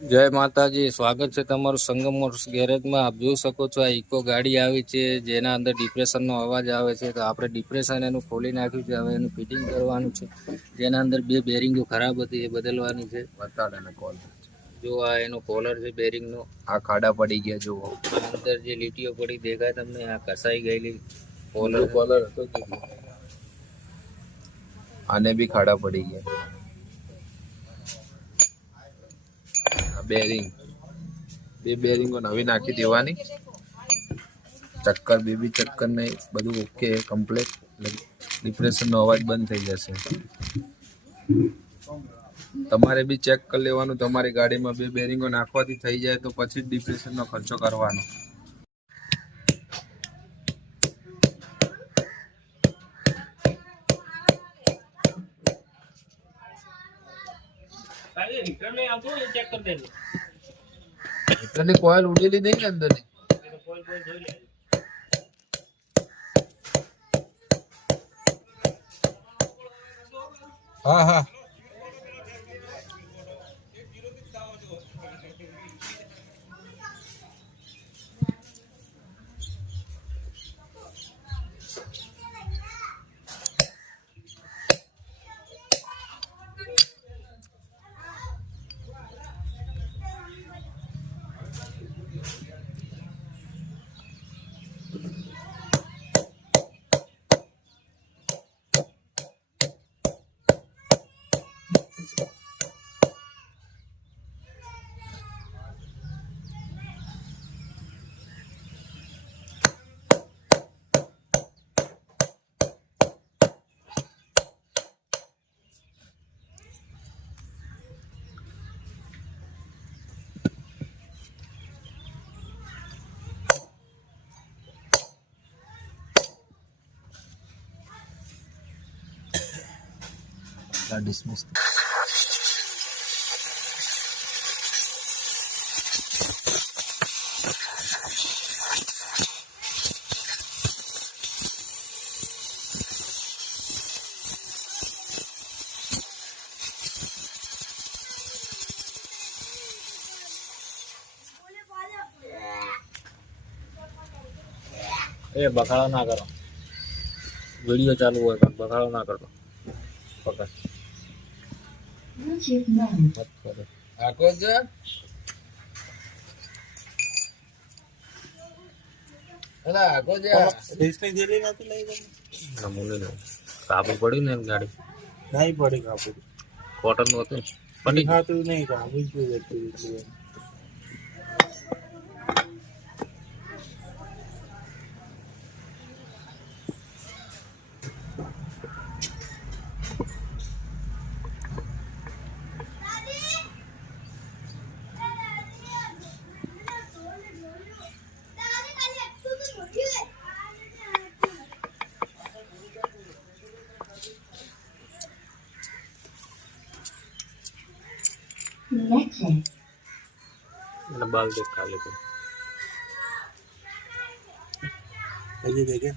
જય માતાજી, સ્વાગત છે તમારું સંગમ મોટર્સ ગેરેજમાં। આપ જોઈ શકો છો આ ઇકો ગાડી આવી છે જેના અંદર ડિપ્રેશનનો અવાજ આવે છે। તો આપણે ડિપ્રેશન એનું ખોલી નાખ્યું છે, હવે એનું ફિટિંગ કરવાનું છે। જેના અંદર બે બેરિંગો ખરાબ હતી એ બદલવાની છે। બતાડે કોલ જો આ એનો કોલર છે બેરિંગનો, આ ખાડા પડી ગયા જુઓ, અંદર જે લીટીઓ પડી દેખાય તમને, આ કસાઈ ગયેલી કોલર હતો આને બી ખાડા પડી ગયા। આ બેરિંગ બે બેરિંગો નવી નાખી દેવાની। ચક્કર બેબી ચક્કર નહીં, બધું ઓકે કમ્પ્લીટ। ડિપ્રેશનનો અવાજ બંધ થઈ જશે। તમારે બી ચેક કરી લેવાનું, તમારી ગાડીમાં બે બેરિંગો નાખવાથી થઈ જાય તો પછી જ ડિપ્રેશનનો ખર્ચો કરવાનો। રિટર્નની કોઇલ ઉડેલી નહીં ને અંદરની। હા હા ડિસમિસ। એ બખાડો ના કરો, વિડીયો ચાલુ હોય પણ બખાડો ના કરતો। પકડ આખો છે આખો છે નમૂને નહીં કાબુ પડ્યું ને ગાડી નહીં પડી કાપડ કોટન નું હતું પડી ખાતું નહીં કાપડ જોયું અને બાલ દેખ ખાલી તો હજી દેખે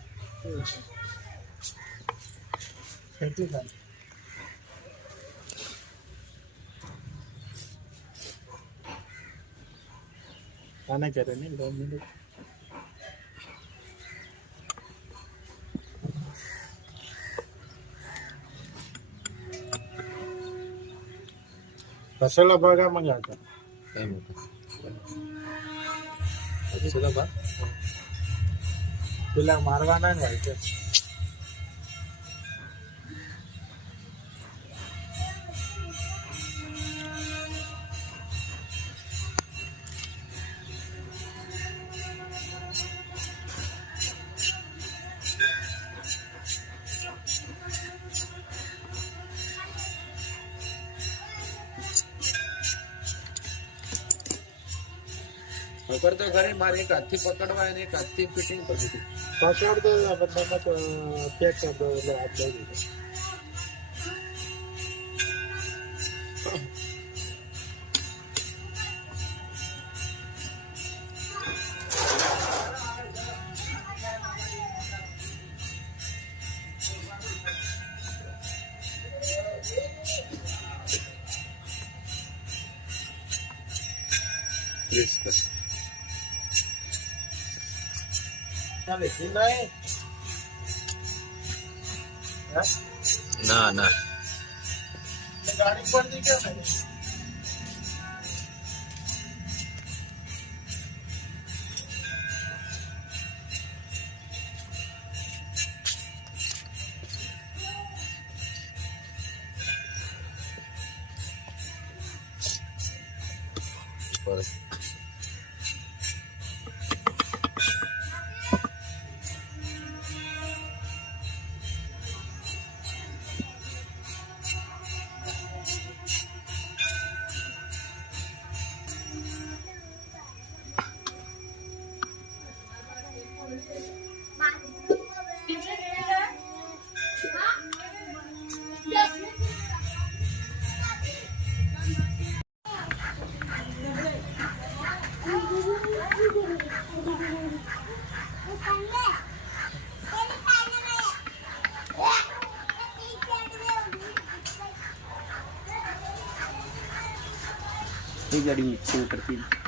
આના કરે ને 2 મિનિટ ફસલા ભાગા મંગાતા કઈ મોટો અચ્છા બા પેલા મારવાના ને છે ખબર તો ખરી, મારે એક હાથથી પકડવા અને એક હાથથી ફિટિંગ કરવી હતી। પકડ દો બધામાં તો ચેક કરી દો એટલે હાથ લઈ લીધો પ્રેસ કર. ચાલે જી નહીં હા ના ના ગાડી પડતી કેમ નહીં પર ये गाड़ी मिक्सिंग करती है।